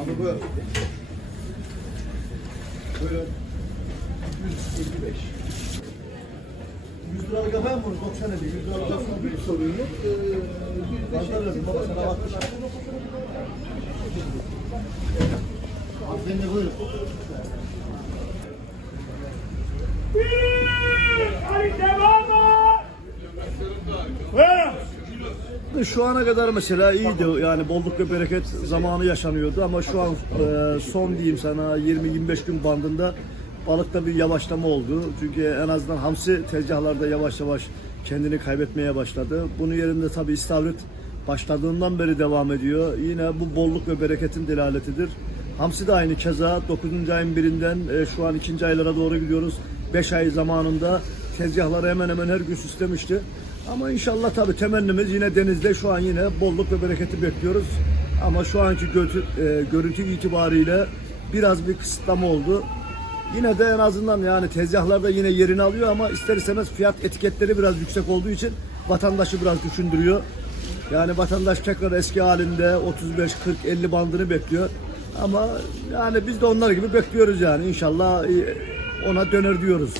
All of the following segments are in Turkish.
Abi buyur. Buyurun. 155. 100 liralık yapar mı? 90 ediyor. 100 liralık yapsana bir sorun yok. Ee, Fazla verdim baba sana bakmış. Hanımefendi buyurun. Şu ana kadar mesela iyiydi yani bolluk ve bereket zamanı yaşanıyordu ama şu an e, son diyeyim sana 20-25 gün bandında balıkta bir yavaşlama oldu. Çünkü en azından hamsi tezgahlarda yavaş yavaş kendini kaybetmeye başladı. Bunun yerinde tabii istavrit başladığından beri devam ediyor. Yine bu bolluk ve bereketin delaletidir. Hamsi de aynı keza 9. ayın birinden e, şu an 2. aylara doğru gidiyoruz. 5 ay zamanında tezgahları hemen hemen her gün süslemişti. Ama inşallah tabii temennimiz yine denizde şu an yine bolluk ve bereketi bekliyoruz. Ama şu anki görüntü, e, görüntü itibariyle biraz bir kısıtlama oldu. Yine de en azından yani tezgahlarda yine yerini alıyor ama ister istemez fiyat etiketleri biraz yüksek olduğu için vatandaşı biraz düşündürüyor. Yani vatandaş tekrar eski halinde 35, 40, 50 bandını bekliyor. Ama yani biz de onlar gibi bekliyoruz yani inşallah e, ona döner diyoruz.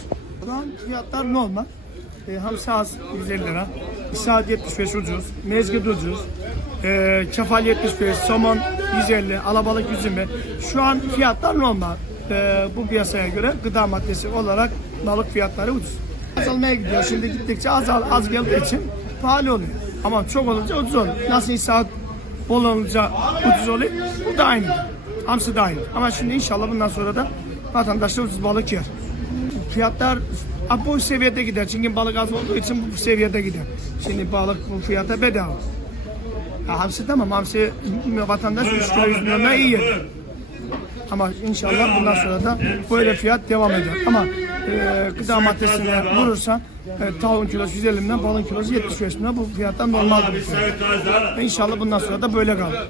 Şu an fiyatlar normal. E, hamsi az 150 lira. İsaat 75 ucuz. Mezgit ucuz. E, kefal 75, somon 150, alabalık 120. Şu an fiyatlar normal. E, bu piyasaya göre gıda maddesi olarak balık fiyatları ucuz. Azalmaya gidiyor. Şimdi gittikçe az az geldiği için pahalı oluyor. Ama çok olunca ucuz oluyor. Nasıl İsaat bol olunca ucuz oluyor. Bu da aynı. Hamsi de aynı. Ama şimdi inşallah bundan sonra da vatandaşlar ucuz balık yer. Fiyatlar bu seviyede gider. Çünkü balık az olduğu için bu seviyede gider. Şimdi balık bu fiyata bedava. Ya hamsi tamam hamsi vatandaş 3 kilo 100 milyonla iyi yer. Ama inşallah bundan sonra da böyle fiyat devam eder. Ama e, gıda maddesine vurursan e, tavuğun kilosu 150 milyon, balın kilosu 75 milyon. Bu fiyattan normal bir fiyat. İnşallah bundan sonra da böyle kalır.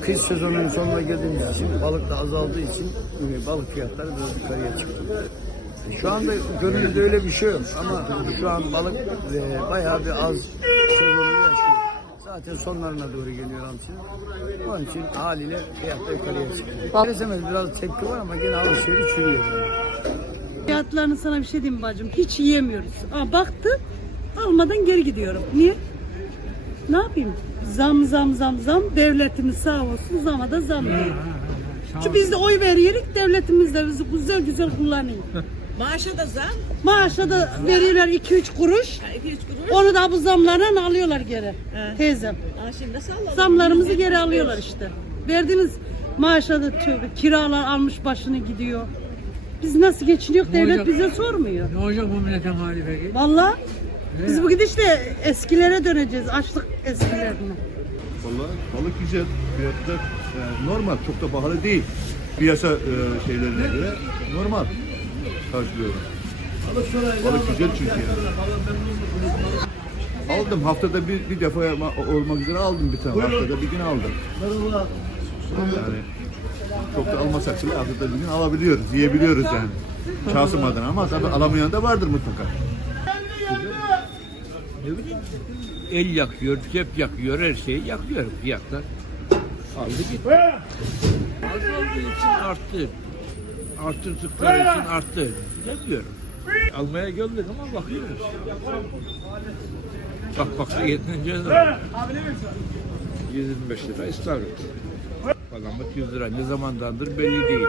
Kış sezonunun sonuna geldiğimiz için balık da azaldığı için balık fiyatları biraz yukarıya çıktı. Şu anda görünürde öyle bir şey yok ama şu an balık e, bayağı bir az sezonunu yaşıyor. Zaten sonlarına doğru geliyor hamsinin. Onun için haliyle fiyatlar yukarıya çıktı. Kesemez biraz tepki var ama gene alışveriş sürüyor. Fiyatlarını sana bir şey diyeyim bacım? Hiç yiyemiyoruz. Aa, baktım almadan geri gidiyorum. Niye? Ne yapayım? Zam zam zam zam. Devletimiz sağ olsun zama da zam diyor. Çünkü biz de oy veriyoruz. Devletimiz de bizi güzel güzel kullanıyor. Maaşa da zam. Maaşa da veriyorlar 2-3 kuruş. 2-3 kuruş. Onu da bu zamlarla alıyorlar geri. Teyzem. Aa, şimdi salladım. Zamlarımızı geri alıyorlar işte. Verdiğimiz maaşa da tövbe, kiralar almış başını gidiyor. Biz nasıl geçiniyor devlet bize sormuyor. Ne olacak bu milletin hali peki? Vallahi biz bu gidişle eskilere döneceğiz. Açlık eskilerine. Vallahi balık güzel. Fiyatlar yani normal. Çok da pahalı değil. Piyasa e, şeylerine göre normal karşılıyorum. Balık güzel çünkü yani. Aldım haftada bir, bir defa olmak üzere aldım bir tane. Haftada bir gün aldım. Yani çok da almasak bile haftada bir gün alabiliyoruz, yiyebiliyoruz yani. Adına ama tabii alamayan da vardır mutlaka. Ne bileyim. El yakıyor, cep yakıyor, her şeyi yakıyor fiyatlar. Aldı gitti. Azaldığı için arttı. Arttırdıkları için arttı. Ne diyorum? Almaya geldik ama bakıyoruz. Bak bak yetince de 125 lira istavrit. Palamut 100 lira. Ne zamandandır belli değil.